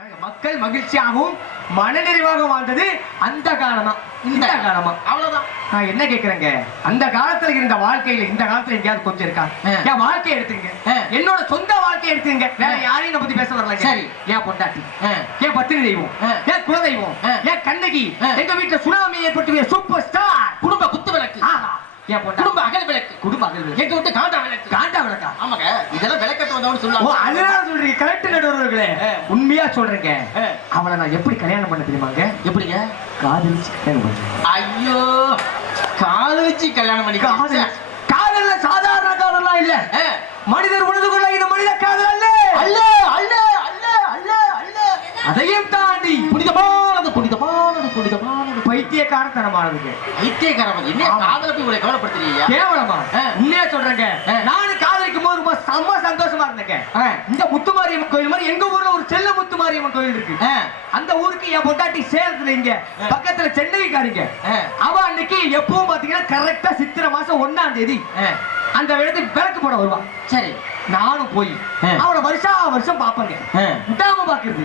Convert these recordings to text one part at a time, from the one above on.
மக்கள் மகிழ்ச்சியாகவும் மனநிறைவாக வாழ்ந்தது அந்த காலமா இந்த காலமா அவ்வளவுதான். நான் என்ன கேக்குறேங்க, அந்த காலத்துல இருந்த வாழ்க்கையில இந்த காலத்துல எங்கேயாவது கொஞ்சம் இருக்கா? என் வாழ்க்கையை எடுத்துங்க, என்னோட சொந்த வாழ்க்கையை எடுத்துங்க, வேற யாரையும் பத்தி பேச வரல. சரி, என் பொண்டாட்டி, என் பத்தினி தெய்வம், என் குலதெய்வம், என் கண்ணகி, எங்க வீட்டுல சுனாமி ஏற்பட்டு சூப்பர் ஸ்டார், குடும்ப குத்து விளக்கு, என் பொண்டாட்டி குடும்ப அகல் விளக்கு, குடும்ப அகல் விளக்கு, எங்க விட்டு காண்டா விளக்கு. காண்டா விளக்கா? ஆமாங்க, இதெல்லாம் விளக்கத்து வந்தவன்னு ஓ, சொல்லலாம். அதனால சொல்றீங்க. கரெக்ட் நடுவர்களே, உண்மையா சொல்றீங்க. அவளை நான் எப்படி கல்யாணம் பண்ண தெரியுமாங்க? எப்படிங்க? காதலிச்சு கல்யாணம் பண்ணேன். ஐயோ, காதலிச்சு கல்யாணம் பண்ணி. காதல்ல சாதாரண காதல்லாம் இல்ல, மனிதர் உணர்வுக்குள்ள இந்த மனித காதல் அல்ல அல்ல அல்ல அல்ல அல்ல அல்ல. அதையும் தாண்டி புனிதமானது புனிதமானது புனிதமானது பைத்தியக்காரத்தனமானதுங்க. ஐத்தியக்காரன் என்ன காதலை போய் இவ்வளவு கவலைப்படுத்துறீங்க? கேவலமா? உண்மையா சொல்றேங்க, நானும் காதலிக்கும் போது ரொம்ப செம்ம சந்தோஷமா இருந்தேங்க. இந்த முத்துமாரியம்மன் கோயில் மாதிரி எங்க ஊர்ல ஒரு செல்ல முத்துமாரியம்மன் கோயில் இருக்கு. அந்த ஊருக்கு என் பொண்டாட்டி சேலத்துல இங்க பக்கத்துல சென்னைக்காரிங்க. அவ அன்னைக்கு எப்பவும் பாத்தீங்கன்னா கரெக்டா சித்திரை மாசம் 1ஆம் தேதி அந்த இடத்துக்கு விளக்கு போட வருவான். சரி, நானும் போய் அவளை வருஷம் பாப்பங்க, விடாம பாக்குறது.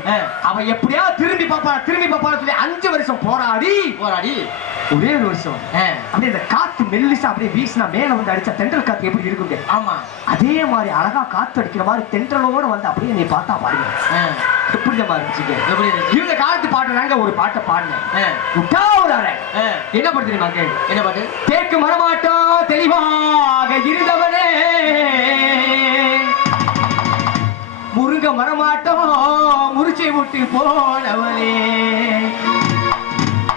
அவ எப்படியா திரும்பி பாப்பா சொல்லி 5 வருஷம் போராடி ஒரே ஒரு வருஷம் அப்படியே இந்த காத்து மெல்லிசா அப்படியே வீசினா மேல வந்து அடிச்சா தென்றல் காத்து எப்படி இருக்குங்க? ஆமா, அதே மாதிரி அழகா காத்து அடிக்கிற மாதிரி தென்றலோட வந்து அப்படியே நீ பார்த்தா பாருங்க, எப்படி இருந்துச்சுங்க? இவங்க காலத்து பாட்டுறாங்க. ஒரு பாட்டை பாடினேன், என்ன பாட்டு தெரியுமாங்க? என்ன பாட்டு? கேட்கு மரமாட்டோம் தெளிவாக இருந்தவனே, முருங்க மரமாட்டோம் முறிச்சை விட்டு போனவனே,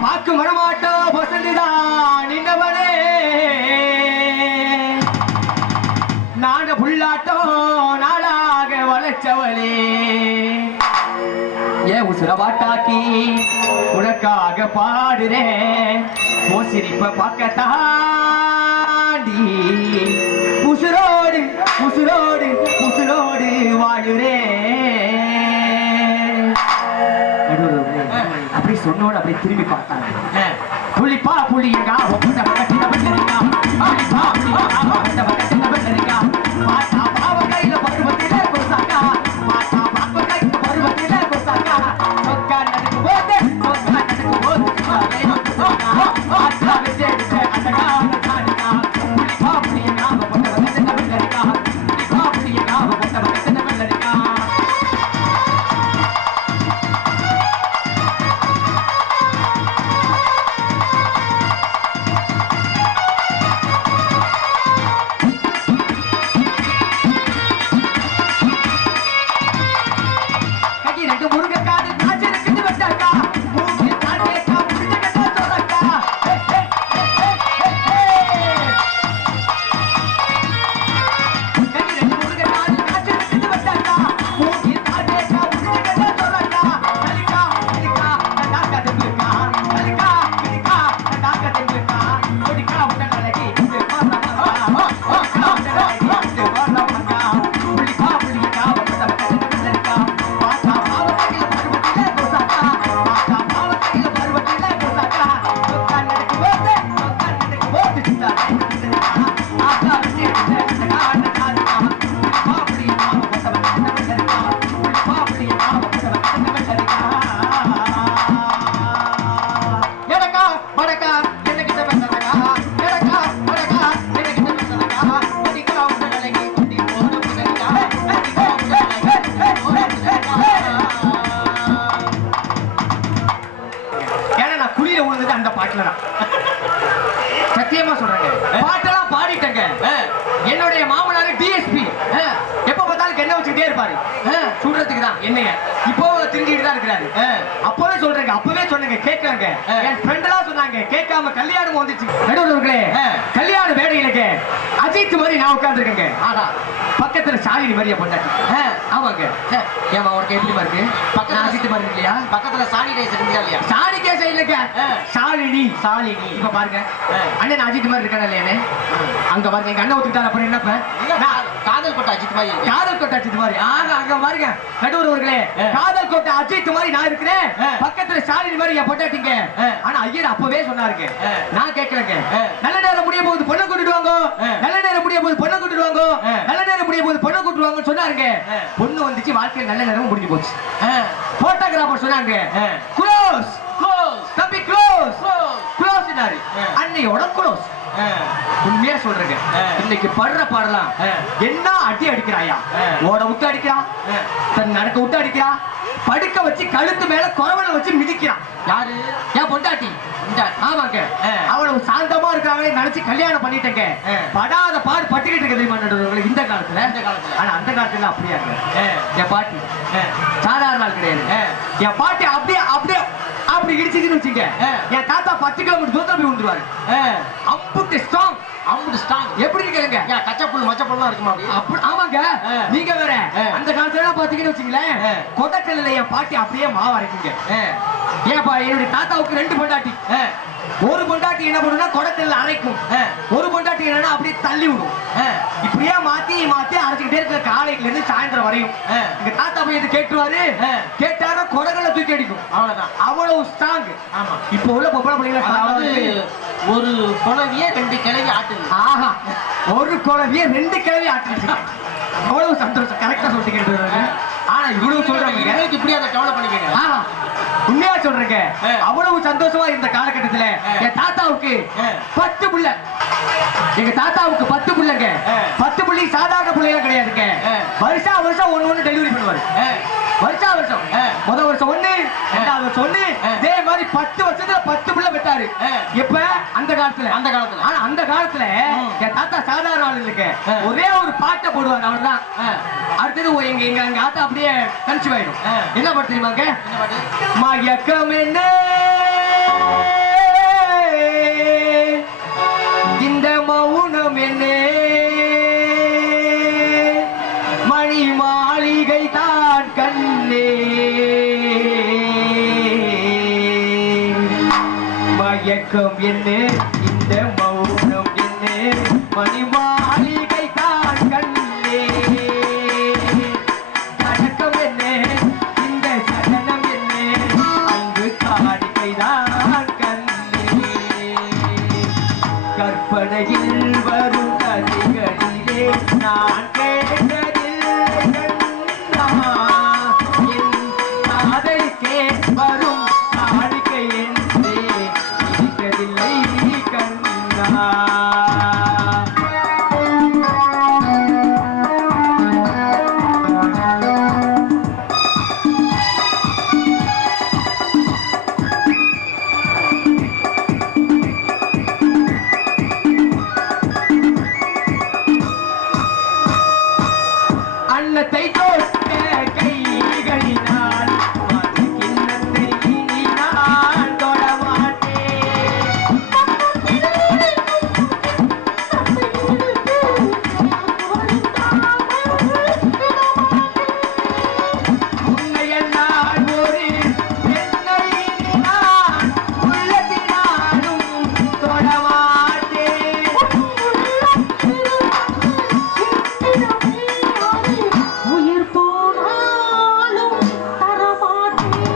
பாக்கு மரமாட்டோம் வசந்துதான் நின்னவனே, நாங்க புல்லாட்டம் நாளாக வளைச்சவளே, ஏ உசுர பாட்டாக்கி உனக்காக பாடுறேன், சிரிப்ப பார்க்க தாண்டி உசுரோடு உசுரோடு உசுரோடு வாழுறேன். அப்படி சொன்னோடு அப்படியே திரும்பி பார்த்தாங்க. புள்ளிப்பா புள்ளியங்கா ஒப்பந்த பக்கத்தின பட்டரிக்கா, புள்ளிப்பா புள்ளியங்கா ஒப்பந்த பக்கத்தின பட்டரிக்கா, பாட்டா பாவ கையில பருவத்தில கொசாக்கா, பாட்டா பாவ கையில பருவத்தில கொசாக்கா, சொக்கா நடக்கு போது பாட்டா வெச்செடுத்த அடகான காணிக்கா, புள்ளிப்பா புள்ளியங்கா ஒப்பந்த பக்கத்தின பட்டரிக்கா, புள்ளிப்பா புள்ளியங்கா ஒப்பந்த பக்கத்தின பட்டரிக்கா. சத்தியமா சொல்றேங்க, பாட்டெல்லாம் பாடிட்டேங்க. என்னுடைய மாமனார் டிஎஸ்பி எப்ப பார்த்தாலும் என்ன வச்சுக்கிட்டே இருப்பாரு, சுடுறதுக்கு தான் என்னைய. இப்போ திருஞ்சிட்டு தான் இருக்கிறாரு. அப்பவே சொல்றேங்க, அப்பவே சொன்னேங்க, கேட்கறாங்க. என் ஃப்ரெண்ட் எல்லாம் சொன்னாங்க, கேட்காம கல்யாணம் வந்துச்சு. நடுவர்களே, கல்யாண வேடையிலங்க அஜித் மாதிரி நான் உட்கார்ந்து இருக்கேங்க. பக்கத்துல ஷாலினி மாதிரியா பொண்டாட்டி. ஆமாங்க. ஏமா உனக்கு எப்படி இருக்கு? பக்கத்துல அஜித் மாதிரி இல்லையா? பக்கத்துல சானிடைசர் இருந்தா இல்லையா? சானிடைசர் இல்லைங்க, ஷாலினி. இப்ப பாருங்க, அண்ணன் அஜித் மாதிரி இருக்கானே இல்லையானே? அங்க பாருங்க, எங்க அண்ணன் ஒத்துக்கிட்டாரு. அப்புறம் என்னப்ப காதல் கோட்டை அஜித் மாதிரி, காதல் கோட்டை அஜித் மாதிரி. அங்க பாருங்க நடுவர்களே, காதல் கோட்டை அஜித் மாதிரி நான் இருக்கிறேன், பக்கத்துல ஷாலினி மாதிரி என் பொண்டாட்டிங்க. ஆனா ஐயர் அப்பவே சொன்னாருங்க, நான் கேட்கலங்க. நல்ல நேரம் முடிய போகுது பொண்ணை கூட்டிட்டு வாங்க, நல்ல நேரம் முடிய போகுது பொண்ணை கூட்டிட்டு வாங்க, நல்ல நேரம் முடிய போகுது பொண்ணை கூட்டிட்டு வாங்கன்னு சொன்னாருங்க. பொண்ணு வந்துச்சு, வாழ்க்கையில் நல்ல நேரம் முடிஞ்சு போச்சு. போட்டோகிராஃபர் சொன்னாங்க க்ளோஸ் க்ளோஸ் தம்பி க்ளோஸ் க்ளோஸ் க்ளோஸ். அன்னையோட க்ளோஸ். உண்மையா சொல்றேங்க, இன்னைக்கு படுற பாடலாம் என்ன அடி அடிக்கிறாயா, ஓட விட்டு அடிக்கிறான், தன் நடக்க விட்டு அடிக்கிறான், படுக்க வச்சு கழுத்து மேல குறவனை வச்சு மிதிக்கிறான். யாரு? ஏன் பொண்டாட்டி. ஆமாங்க, அவ்வளவு சாந்தமா இருக்காங்களே நினைச்சு கல்யாணம் பண்ணிட்டேங்க. படாத பாடு பட்டுக்கிட்டு இருக்க தெரியுமா இந்த காலத்துல. ஆனா அந்த காலத்துல அப்படியா என் பாட்டி சாதாரண நாள் கிடையாது. என் பாட்டி அப்படியே அப்படியே அப்படி இடிச்சுன்னு வச்சுங்க, என் தாத்தா 10 கிலோமீட்டர் தூரத்துல போய் விழுந்துருவாரு. அம்புட்டு ஸ்ட்ராங், அம்புட்டு ஸ்ட்ராங். எப்படி கேளுங்க, கச்சப்புல் மச்சப்புல்லாம் இருக்குமா? அப்படி. ஆமாங்க, நீங்க வேற அந்த காலத்துல பாத்தீங்கன்னு வச்சுங்களேன், கொடக்கல்ல என் பாட்டி அப்படியே மாவு அரைக்குங்க. ஏன்பா, என்னுடைய தாத்தாவுக்கு 2 பொண்டாட்டி. ஒரு பொண்டாட்டி என்ன பண்ணுனா கொடக்கல்ல அரைக்கும், ஒரு பொண்டாட்டி என்னன்னா அப்படியே தள்ளி விடும். இப்படியே மாத்தி மாத்தி அரைச்சுக்கிட்டே இருக்கிற காலையில இருந்து சாயந்தரம் வரையும். எங்க தாத்தா போய் இது கேட்டுருவாரு, கேட்டாரு கொடக்கல்ல தூக்கி அடிக்கும். அவ்வளவுதான், அவ்வளவு ஸ்ட்ராங். ஆமா, இப்போ உள்ள பொம்பளை பிள்ளைங்க அதாவது ஒரு குழவிய 2 கிழவி ஆட்டுது. ஆஹா, ஒரு குழவிய 2 கிழவி ஆட்டுது. அவ்வளவு சந்தோஷம். கரெக்டா சொல்லிக்கிட்டு. ஆனா இவ்வளவு சொல்றாங்க, இப்படி அதை டெவலப் பண்ணிக்கங்க. உண்மையா சொல்றேங்க, அவ்வளவு சந்தோஷமா இருந்த காலகட்டத்துல என் தாத்தாவுக்கு 10 புள்ள. எங்க தாத்தாவுக்கு 10 புள்ளங்க. 10 புள்ளி சாதாரண புள்ளையா கிடையாதுங்க. வருஷா வருஷம் ஒண்ணு டெலிவரி பண்ணுவாரு. வருஷா வருஷம் முதல் வருஷம் 1, 2வது வருஷம் 1, இதே மாதிரி 10 வருஷத்துல 10 புள்ள பெற்றாரு. இப்ப அந்த காலத்துல ஆனா அந்த காலத்துல என் தாத்தா சாதாரண ஆள் இல்லைங்க. ஒரே ஒரு பாட்டை போடுவாங்க, அவ்வளவுதான். அடுத்தது எங்க எங்க எங்க ஆத்தா அப்படியே கன்சீவ் ஆயிடும். என்ன பாட்டு தெரியுமாங்க? மயக்கம் என்ன இந்த மௌனம் என்ன, மணி மாளிகை தான் கண்ணே, மயக்கம் என்ன இந்த மௌனம் என்ன, மணி மாளிகை தான் கண்ணே, கணக்கம் என்ன இந்த சகனம் என்ன, அங்கு காணிக்கை தான் கண்ணே, கற்பனையில் வரும் கதைகளிலே நான் கேட்டதில்லை கண்ணா, என் காதலுக்கே வரும் காணிக்கை என்றே இருக்கதில்லை கண்ணா. அன்னத்தை தொட்ட கைகளினால் மது கிண்ணத்தை இனி நான் தொடமாட்டேன். உன்னையெல்லாம் ஒரு பெண்ணை இனி நான் உள்ளத்தினாலும் தொடமாட்டேன். உயிர் போனாலும் தரமாட்டேன்.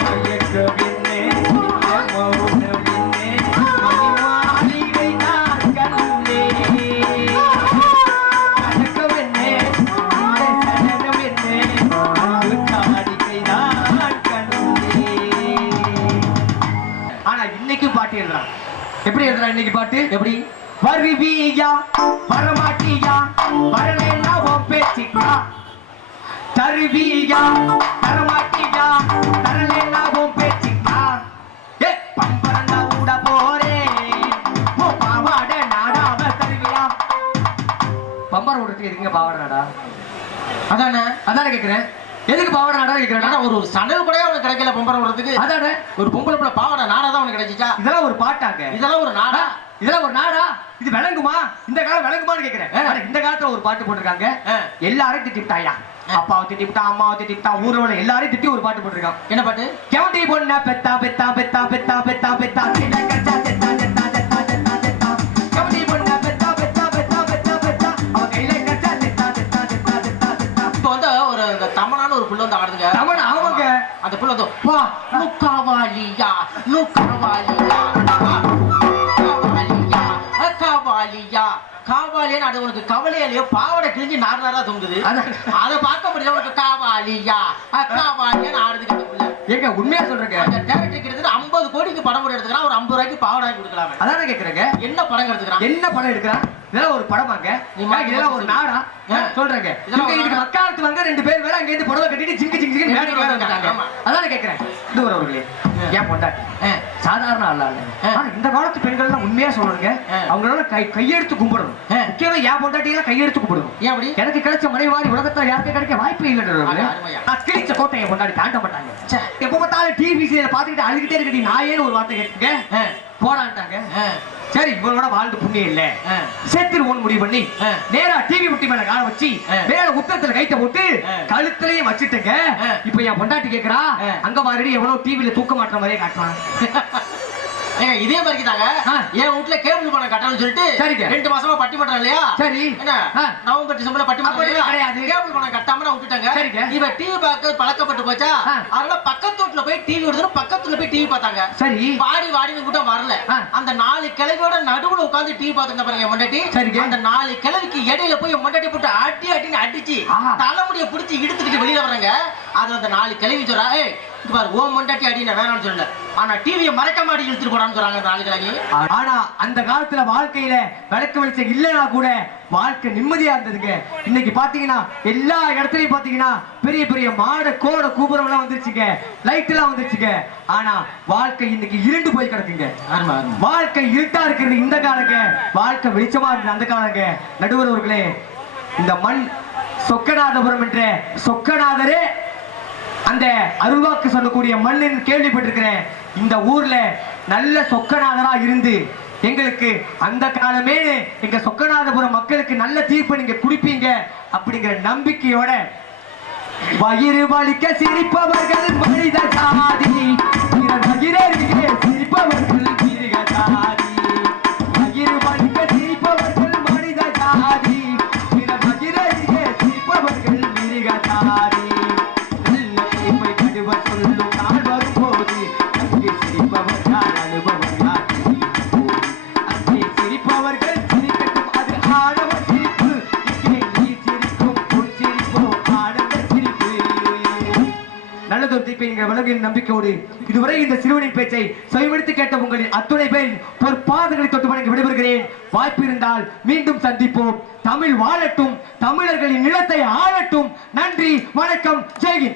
மயக்கம் என்ன இந்த மௌனம் என்ன, மணி மாளிகை தான் கண்ணே, கணக்கம் என்ன இந்த சடனம் என்ன, அங்கு காணிக்கை தான் கண்ணே. ஆனா இன்னைக்கு பாட்டு எழுதுறான். எப்படி எழுதுறான் இன்னைக்கு பாட்டு? எப்படி? வருவியா வரமாட்டியா, வரலைன்னா உன் பேச்சுக்கா, தருவியா தரமாட்டியா, தரலைன்னா உன் பேச்சுக்கா, ஏ பம்பரண்டா கூட போறேன், ஓ பாவாட நாடாவ தருவியா. பம்பரம் விடுறதுக்கு எதுங்க பாவாட நாடா? அதானே அதானே கேக்குறேன், எதுக்கு பாவாட நாடா கேக்குறேன்? ஒரு சண்டல் கூட அவனுக்கு கிடைக்கல பொம்பரை விடுறதுக்கு. அதானே, ஒரு பொம்பளை பிள்ளை பாவாடை நாடா தான் அவனுக்கு கிடைச்சிச்சா? இதெல்லாம் ஒரு பாட்டாங்க? இதெல்லாம் ஒரு நாடா? இதெல்லாம் ஒரு நாடா? இது விளங்குமா? இந்த காலம் விளங்குமான்னு கேக்குறேன். ஆனா இந்த காலத்துல ஒரு பாட்டு போட்டிருக்காங்க, எல்லாரும் திட்டிவிட்டாயா, அப்பாவை திட்டிவிட்டா, அம்மாவை திட்டிவிட்டா, ஊர்ல உள்ள எல்லாரையும் திட்டி ஒரு பாட்டு போட்டிருக்கான். என்ன பாட்டு? கெவண்டி பொண்ண பெத்தா பெத்தா பெத்தா பெத்தா பெத்தா பெத்தா சின்ன கச்சா செத்தா செத்தா செத்தா செத்தா செத்தா, கெவண்டி பொண்ண பெத்தா பெத்தா பெத்தா பெத்தா பெத்தா, அவ கையில கச்சா செத்தா செத்தா செத்தா செத்தா செத்தா. இப்ப வந்து ஒரு இந்த தமிழான ஒரு புள்ள வந்து ஆடுதுங்க. தமிழ் ஆமாங்க. அந்த புள்ள வந்து வா நுக்காவாலியா நுக்காவாலியா காவாலியா காவாலியா காவாலியா அது உனக்கு கவலையாலேயோ பாவாடை கிழிஞ்சு நாரா தொங்குது. அதை பார்க்க முடியல உனக்கு. காவாலியா காவாலியான்னு ஆடுதுக்கு அந்த பிள்ளை. ஏங்க உண்மையா சொல்றேங்க, அந்த டைரக்டர் கிட்டத்தட்ட 50 கோடிக்கு படம் போட்டு எடுத்துக்கிறான். ஒரு 50 ரூபாய்க்கு பாவாடை வாங்கி கொடுக்கலாம். அதானே கேக்குறேங்க. என்ன படம் எடுத்துக்கிறான்? என்ன படம் எடுக்கிறான்? இதெல்லாம் ஒரு படமாங்க? இதெல்லாம் ஒரு நாடா? சொல்றேங்க. இதுக்கு வக்காலத்து வாங்க 2 பேர் வேற அங்க இருந்து புடவை கட்டிட்டு ஜிங்கு ஜிங்கு மேடைக்கு வேற வந்தாங்க. அதானே கேக்குறேன். இது ஒரு ஏன் பொண்டாட்டி சாதாரண ஆளா இல்ல. ஆனா இந்த காலத்து பெண்கள் எல்லாம் உண்மையா சொல்றாங்க, அவங்களோட கையெடுத்து கும்பிடணும். முக்கியமா ஏன் பொண்டாட்டியெல்லாம் கையெடுத்து கும்பிடணும். ஏன் அப்படி? எனக்கு கிடைச்ச மனைவாரி உலகத்துல யாருக்கும் கிடைக்க வாய்ப்பே இல்லைன்னு கிழிச்ச கோட்டையை கொண்டாடி தாண்ட மாட்டாங்க. எப்ப பார்த்தாலும் டிவி சீரியல் பாத்துக்கிட்டு அழுகிட்டே இருக்கட்டி நான் ஏன்னு ஒரு வார்த்தை கேட்டுங்க போறான்ட்டாங்க. சரி இவனோட வாழ்ந்து புண்ணியம் இல்ல, சேர்த்துருவோம் முடிவு பண்ணி நேரா டிவி முட்டி மேல கால வச்சு மேல உத்தரத்துல கைத்த போட்டு கழுத்துலயும் வச்சுட்டுங்க. இப்ப என் பொண்டாட்டி கேக்குறா, அங்க பாருடி எவ்வளவு டிவில தூக்க மாட்டுற மாதிரியே காட்டுறான். இதே மாதிரி தாங்க என் வீட்டுல கேபிள் பணம் கட்டணும்னு சொல்லிட்டு 2 மாசமா பட்டிமன்றம் இல்லையா? சரி என்ன நவம்பர் டிசம்பர்ல பட்டிமன்றம் கிடையாது. கேபிள் பணம் கட்டாம நான் விட்டுட்டாங்க. இவ டிவி பார்க்க பழக்கப்பட்டு போச்சா, அதனால பக்கத்து வீட்டுல போய் டிவி விடுறது, பக்கத்துல போய் டிவி பார்த்தாங்க. சரி வாடி வாடின்னு கூட வரல. அந்த 4 கிழவியோட நடுவுல உட்கார்ந்து டிவி பார்த்துட்டு பாருங்க மொண்டாட்டி. அந்த 4 கிழவிக்கு இடையில போய் மொண்டாட்டி போட்டு அடி அடின்னு அடிச்சு தலைமுடிய பிடிச்சி இழுத்துக்கிட்டு வெளியில வர்றாங்க. அது அந்த 4 கிழவி சொல்றா, ஓ மொண்டாட்டி அடி நான் வேணாம்னு சொல்லல, ஆனா டிவியை மறைக்க மாட்டி இழுத்துட்டு போறான்னு சொல்றாங்க 4 கிழவி. ஆனா அந்த காலத்துல வாழ்க்கையில விளக்கு வெளிச்சம் இல்லைன்னா கூட வாழ்க்கை நிம்மதியா இருந்ததுங்க. இன்னைக்கு பாத்தீங்கன்னா எல்லா இடத்துலயும் பாத்தீங்கன்னா பெரிய பெரிய மாட கோட கூபுரம் எல்லாம் வந்துருச்சுங்க, லைட் எல்லாம் வந்துருச்சுங்க. ஆனா வாழ்க்கை இன்னைக்கு இருண்டு போய் கிடக்குங்க. வாழ்க்கை இருட்டா இருக்கிறது இந்த காலங்க, வாழ்க்கை வெளிச்சமா இருக்குது அந்த காலங்க. நடுவர் அவர்களே, இந்த மண் சொக்கநாதபுரம் என்ற சொக்கநாதரே அந்த அருள்வாக்கு சொல்லக்கூடிய மண்ணின் கேள்விப்பட்டிருக்கிறேன். இந்த ஊர்ல நல்ல சொக்கநாதரா இருந்து எங்களுக்கு அந்த காலமே எங்க சொக்கநாதபுரம் மக்களுக்கு நல்ல தீர்ப்பு நீங்க குடிப்பீங்க அப்படிங்கிற நம்பிக்கையோட வயிறு வலிக்க சிரிப்பவர்கள் மனித சாதி, சிரிப்பவர்கள் மிருக சாதி. வயிறு வலிக்க சிரிப்பவர்கள் மனித சாதி, சிரிப்பவர்கள் மிருக சாதி. நம்பிக்கையோடு இதுவரை இந்த சிறுவனின் பேச்சை செவிமடுத்து கேட்ட உங்களின் அத்துணை பேர் பொற்பாதங்களை தொட்டு வணங்கி விடைபெறுகிறேன். வாய்ப்பு இருந்தால் மீண்டும் சந்திப்போம். தமிழ் வாழட்டும், தமிழர்களின் நிலத்தை ஆளட்டும். நன்றி, வணக்கம், ஜெய் ஹிந்த்.